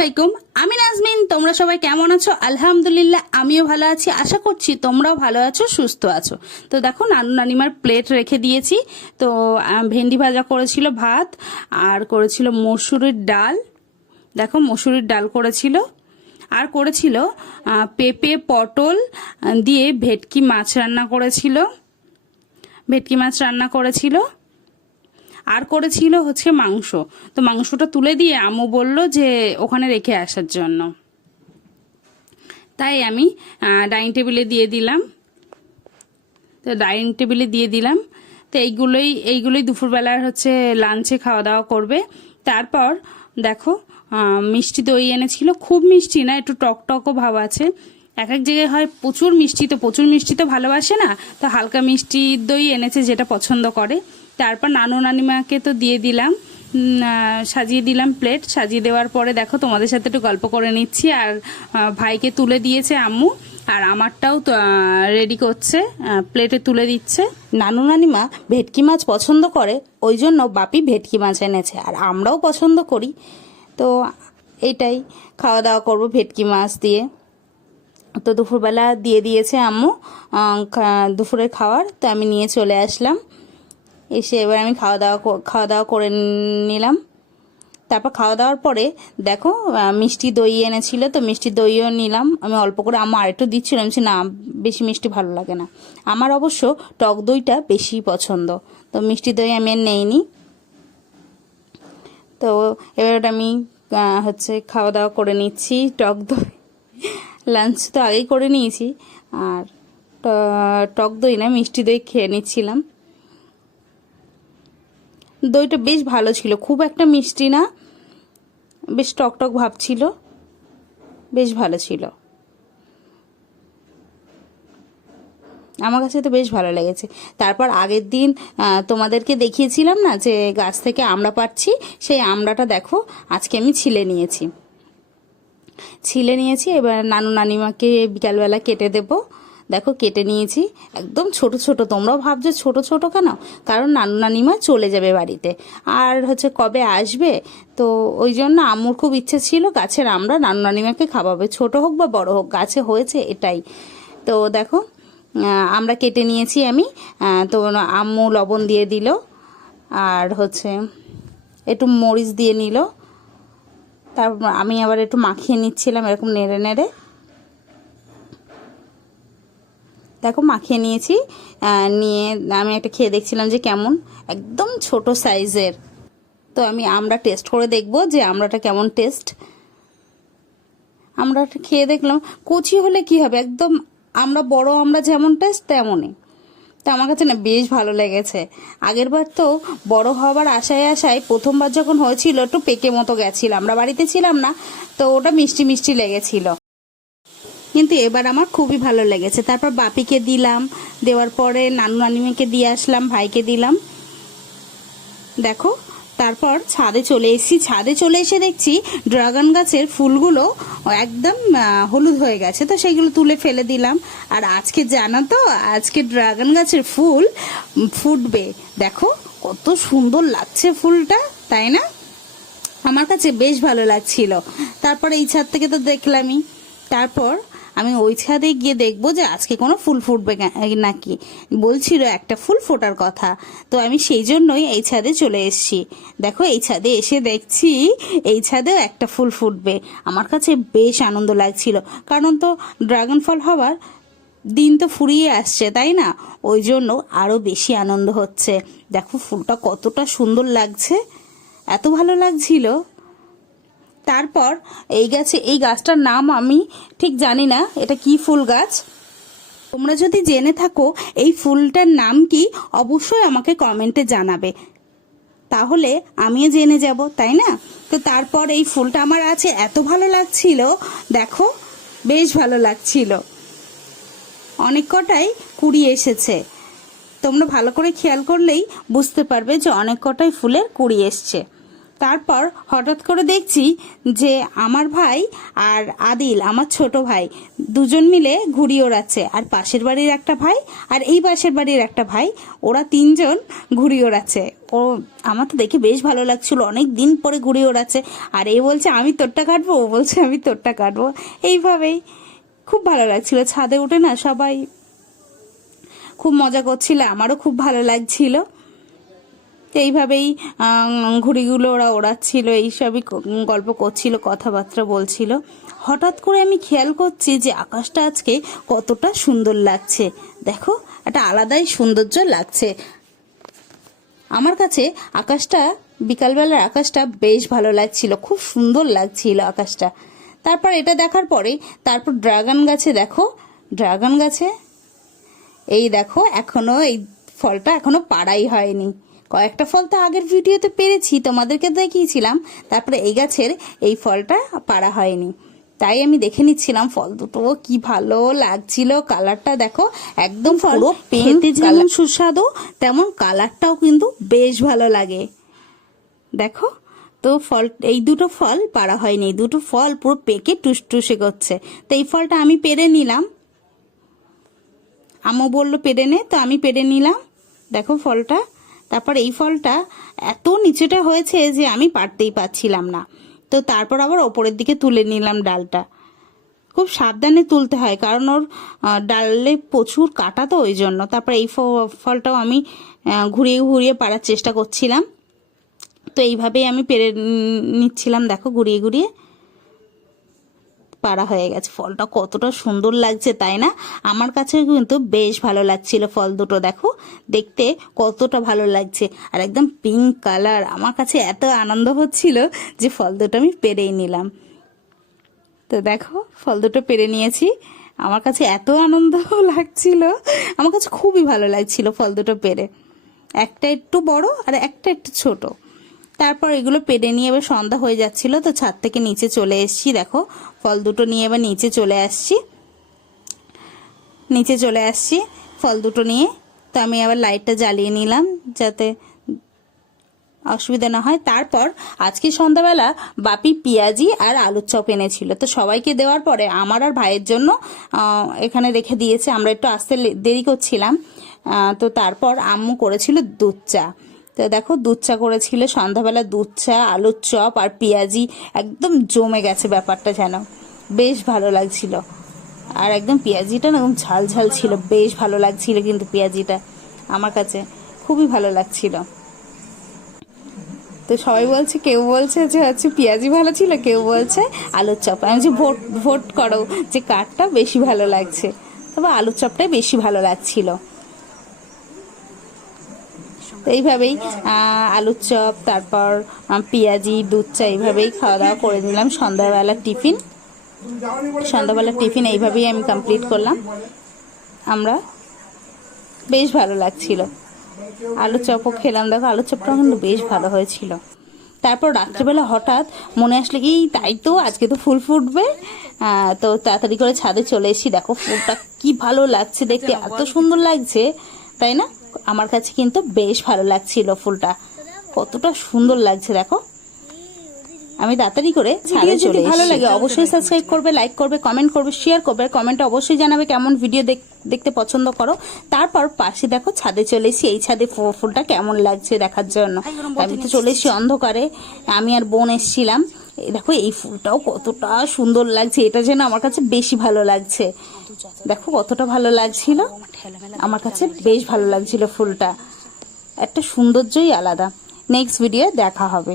আলাইকুম, আমি নাজমিন। তোমরা সবাই কেমন আছো? আলহামদুলিল্লাহ, আমিও ভালো আছি। আশা করছি তোমরাও ভালো আছো, সুস্থ আছো। তো দেখো, নানু নানিমার প্লেট রেখে দিয়েছি। তো ভেন্ডি ভাজা করেছিল, ভাত আর করেছিল মসুরির ডাল। দেখো, মসুরির ডাল করেছিল। আর করেছিল পেঁপে পটল দিয়ে ভেটকি মাছ রান্না করেছিল। আর করেছিল হচ্ছে মাংস। তো মাংসটা তুলে দিয়ে আম্মু বলল যে ওখানে রেখে আসার জন্য, তাই আমি ডাইনিং টেবিলে দিয়ে দিলাম। তো এইগুলোই দুপুরবেলার হচ্ছে লাঞ্চে খাওয়া দাওয়া করবে। তারপর দেখো, মিষ্টি দই এনেছিল। খুব মিষ্টি না, একটু টকটকও ভাব আছে। এক এক জায়গায় হয় প্রচুর মিষ্টি তো ভালোবাসে না, তো হালকা মিষ্টি দই এনেছে, যেটা পছন্দ করে। তারপর নানু নানিমাকে তো দিয়ে দিলাম, সাজিয়ে দিলাম প্লেট। সাজিয়ে দেওয়ার পরে দেখো, তোমাদের সাথে একটু গল্প করে নিচ্ছি। আর ভাইকে তুলে দিয়েছে আম্মু, আর আমারটাও রেডি করছে, প্লেটে তুলে দিচ্ছে। নানু নানিমা ভেটকি মাছ পছন্দ করে, ওই জন্য বাপি ভেটকি মাছ এনেছে, আর আমরাও পছন্দ করি। তো এইটাই খাওয়া দাওয়া করবো ভেটকি মাছ দিয়ে। তো দুপুরবেলা দিয়ে দিয়েছে আম্মু দুপুরের খাবার। তো আমি নিয়ে চলে আসলাম। এসে এবার আমি খাওয়া দাওয়া করে নিলাম। তারপর খাওয়া দাওয়ার পরে দেখো, মিষ্টি দই এনেছিল, তো মিষ্টি দইও নিলাম আমি অল্প করে। আম্মু আরেকটু দিচ্ছিলাম, না বেশি মিষ্টি ভালো লাগে না। আমার অবশ্য টক দইটা বেশি পছন্দ, তো মিষ্টি দই আমি আর নেইনি। তো এবার আমি হচ্ছে খাওয়া দাওয়া করে নিচ্ছি। টক দই লাঞ্চ তো আগেই করে নিয়েছি, আর টক দই না, মিষ্টি দই খেয়ে নিচ্ছিলাম। দইটা বেশ ভালো ছিল, খুব একটা মিষ্টি না, বেশ টকটক ভাব ছিল, বেশ ভালো ছিল। আমার কাছে তো বেশ ভালো লেগেছে। তারপর আগের দিন তোমাদেরকে দেখিয়েছিলাম না যে গাছ থেকে আমড়া পাড়ছি, সেই আমড়াটা দেখো আজকে আমি ছিলে নিয়েছি। এবার নানু নানিমাকে বিকালবেলা কেটে দেবো। দেখো, কেটে নিয়েছি একদম ছোট ছোট। তোমরাও ভাবছো ছোট ছোট কেন, কারণ নানু নানিমা চলে যাবে বাড়িতে, আর হচ্ছে কবে আসবে। তো ওই জন্য আম্মুর খুব ইচ্ছে ছিল গাছের আমড়া নানু নানিমাকে খাওয়াবে, ছোট হোক বা বড় হোক, গাছে হয়েছে এটাই। তো দেখো, আমরা কেটে নিয়েছি আমি। তো আম্মু লবণ দিয়ে দিল, আর হচ্ছে একটু মরিচ দিয়ে নিল। তারপর আমি আবার একটু মাখিয়ে নিচ্ছিলাম, এরকম নেড়ে নেড়ে। দেখো, মাখিয়ে নিয়েছি। নিয়ে আমি একটা খেয়ে দেখছিলাম যে কেমন, একদম ছোট সাইজের। তো আমি আমরা টেস্ট করে দেখব যে আমড়াটা কেমন টেস্ট। আমড়াটা খেয়ে দেখলাম, কচি হলে কি হবে, একদম আমরা বড় আমরা যেমন টেস্ট তেমনই। তো আমার কাছে না বেশ ভালো লেগেছে। আগেরবার তো বড় হবার আশায় প্রথমবার যখন হয়েছিল একটু পেকে মতো গেছিল, আমরা বাড়িতে ছিলাম না, তো ওটা মিষ্টি মিষ্টি লেগেছিল। কিন্তু এবার আমার খুবই ভালো লেগেছে। তারপর বাপিকে দিলাম, দেওয়ার পরে নানু নানিমাকে দিয়ে আসলাম, ভাইকে দিলাম। দেখো, তারপর ছাদে চলে এসে দেখছি ড্রাগন গাছের ফুলগুলো একদম হলুদ হয়ে গেছে, তো সেগুলো তুলে ফেলে দিলাম। আর আজকে জানো তো, আজকে ড্রাগন গাছের ফুল ফুটবে। দেখো কত সুন্দর লাগছে ফুলটা, তাই না? আমার কাছে বেশ ভালো লাগছিল। তারপর এই ছাদ থেকে তো দেখলামই, তারপর আমি ওই ছাদে গিয়ে দেখবো যে আজকে কোনো ফুল ফুটবে নাকি। বলছিল একটা ফুল ফোটার কথা, তো আমি সেই জন্যই এই ছাদে চলে এসেছি। দেখো, এই ছাদে এসে দেখছি এই ছাদেও একটা ফুল ফুটবে। আমার কাছে বেশ আনন্দ লাগছিল, কারণ তো ড্রাগন ফল হওয়ার দিন তো ফুরিয়ে আসছে, তাই না? ওই জন্য আরও বেশি আনন্দ হচ্ছে। দেখো ফুলটা কতটা সুন্দর লাগছে, এত ভালো লাগছিল। তারপর এই গাছটার নাম আমি ঠিক জানি না, এটা কি ফুল গাছ। তোমরা যদি জেনে থাকো এই ফুলটার নাম কি, অবশ্যই আমাকে কমেন্টে জানাবে, তাহলে আমিও জেনে যাব, তাই না? তো তারপর এই ফুলটা আমার আছে, এত ভালো লাগছিল। দেখো, বেশ ভালো লাগছিল। অনেক কটাই কুড়ি এসেছে, তোমরা ভালো করে খেয়াল করলেই বুঝতে পারবে যে অনেক কটাই ফুলের কুড়ি এসছে। তারপর হঠাৎ করে দেখছি যে আমার ভাই আর আদিল আমার ছোট ভাই দুজন মিলে ঘুড়ি ওড়াচ্ছে, আর পাশের বাড়ির একটা ভাই আর এই পাশের বাড়ির একটা ভাই, ওরা তিনজন ঘুড়ি ওড়াচ্ছে। আমার তো দেখে বেশ ভালো লাগছিল, অনেক দিন পরে ঘুড়ি ওড়াচ্ছে। আর এ বলছে আমি তোরটা কাটবো, ও বলছে আমি তোরটা কাটবো, এইভাবেই খুব ভালো লাগছিল। ছাদে উঠে না সবাই খুব মজা করছিল, আমারও খুব ভালো লাগছিল। এইভাবেই ঘুড়িগুলো ওরা ওড়াচ্ছিল, এইসবই গল্প করছিল, কথাবার্তা বলছিল। হঠাৎ করে আমি খেয়াল করছি যে আকাশটা আজকে কতটা সুন্দর লাগছে। দেখো, একটা আলাদাই সৌন্দর্য লাগছে আমার কাছে। আকাশটা, বিকালবেলার আকাশটা বেশ ভালো লাগছিল, খুব সুন্দর লাগছিল আকাশটা। তারপর এটা দেখার পরে তারপর ড্রাগন গাছে, দেখো ড্রাগন গাছে এই দেখো এখনো এই ফলটা এখনো পাড়াই হয়নি। কয়েকটা ফল তো আগের ভিডিওতে পেরেছি, তোমাদেরকে দেখিয়েছিলাম। তারপরে এই গাছের এই ফলটা পাড়া হয়নি, তাই আমি দেখে নিচ্ছিলাম। ফল দুটো কি ভালো লাগছিল, কালারটা দেখো একদম পুরো পেঁয়াজে যেমন সুস্বাদু তেমন কালারটাও কিন্তু বেশ ভালো লাগে। দেখো তো ফল, এই দুটো ফল পাড়া হয়নি, এই দুটো ফল পুরো পেকে টুসটুসে করছে। তো এই ফলটা আমি পেরে নিলাম, আম্মু বললো পেরে নে, তো আমি পেরে নিলাম। দেখো ফলটা। তারপর এই ফলটা এত নিচেটা হয়েছে যে আমি পারতেই পারছিলাম না, তো তারপর আবার ওপরের দিকে তুলে নিলাম ডালটা। খুব সাবধানে তুলতে হয়, কারণ ওর ডালে প্রচুর কাটা, তো ওই জন্য। তারপর এই ফলটাও আমি ঘুরিয়ে ঘুরিয়ে পাড়ার চেষ্টা করছিলাম, তো এইভাবেই আমি পেরে নিচ্ছিলাম। দেখো ঘুরিয়ে ঘুরিয়ে পাড়া হয়ে গেছে। ফলটা কতটা সুন্দর লাগছে তাই না? আমার কাছে কিন্তু বেশ ভালো লাগছিল ফল দুটো। দেখো দেখতে কতটা ভালো লাগছে, আর একদম পিঙ্ক কালার। আমার কাছে এত আনন্দ হচ্ছিল যে ফল দুটো আমি পেরেই নিলাম। তো দেখো ফল দুটো পেরে নিয়েছি, আমার কাছে এত আনন্দ লাগছিল, আমার কাছে খুবই ভালো লাগছিল ফল দুটো পেরে। একটা একটু বড় আর একটা একটু ছোট। তারপর এগুলো পেরে নিয়ে এবার সন্ধ্যা হয়ে যাচ্ছিল, তো ছাদ থেকে নিচে চলে এসেছি। দেখো ফল দুটো নিয়ে এবার নিচে চলে আসছি, ফল দুটো নিয়ে। তো আমি আবার লাইটটা জ্বালিয়ে নিলাম যাতে অসুবিধা না হয়। তারপর আজকে সন্ধ্যাবেলা বাপি পেঁয়াজি আর আলুর চপ এনেছিল, তো সবাইকে দেওয়ার পরে আমার আর ভাইয়ের জন্য এখানে রেখে দিয়েছে। আমরা একটু আসতে দেরি করছিলাম, তো তারপর আম্মু করেছিল দুধ চা। তো দেখো দুধ চা করেছিল সন্ধ্যাবেলা, দুধ চা, আলুর চপ আর পেঁয়াজি, একদম জমে গেছে ব্যাপারটা, যেন বেশ ভালো লাগছিল। আর একদম পেঁয়াজিটা না একদম ঝাল ঝাল ছিল, বেশ ভালো লাগছিল কিন্তু পেঁয়াজিটা আমার কাছে খুবই ভালো লাগছিল। তো সবাই বলছে, কেউ বলছে যে হচ্ছে পেঁয়াজি ভালো ছিল, কেউ বলছে আলুর চপ। আমি যে ভোট করো যে কারটা বেশি ভালো লাগছে, তবে আলুর চপটাই বেশি ভালো লাগছিল। তো এইভাবেই আলুর চপ, তারপর পেঁয়াজি, দুধ চা, এইভাবেই খাওয়া দাওয়া করে নিলাম। সন্ধ্যাবেলার টিফিন এইভাবেই আমি কমপ্লিট করলাম। আমরা বেশ ভালো লাগছিল, আলুর চপও খেলাম। দেখো আলুর চপটাও কিন্তু বেশ ভালো হয়েছিল। তারপর রাত্রেবেলা হঠাৎ মনে আসলে কি, তাই তো আজকে তো ফুল ফুটবে, তো তাড়াতাড়ি করে ছাদে চলে এসেছি। দেখো ফুলটা কি ভালো লাগছে দেখতে, এত সুন্দর লাগছে তাই না? আমার কাছে কিন্তু বেশ ভালো লাগছিল ফুলটা, কতটা সুন্দর লাগছে দেখো। আমি তাড়াতাড়ি করে ছাদে চলে এসেছি। ভালো লাগে অবশ্যই সাবস্ক্রাইব করবে, লাইক করবে, কমেন্ট করবে, শেয়ার করবে। কমেন্টে অবশ্যই জানাবে কেমন ভিডিও দেখতে পছন্দ করো। তারপর পাশে দেখো ছাদে চলে এসেছি, এই ছাদে ফুলটা কেমন লাগছে দেখার জন্য। আমি তো চলে এসেছি অন্ধকারে, আমি আর বোন এসেছিলাম। দেখো এই ফুলটাও কতটা সুন্দর লাগছে, এটা যেন আমার কাছে বেশি ভালো লাগছে। দেখো কতটা ভালো লাগছিল, আমার কাছে বেশ ভালো লাগছিল ফুলটা, একটা সৌন্দর্যই আলাদা। নেক্সট ভিডিও দেখা হবে।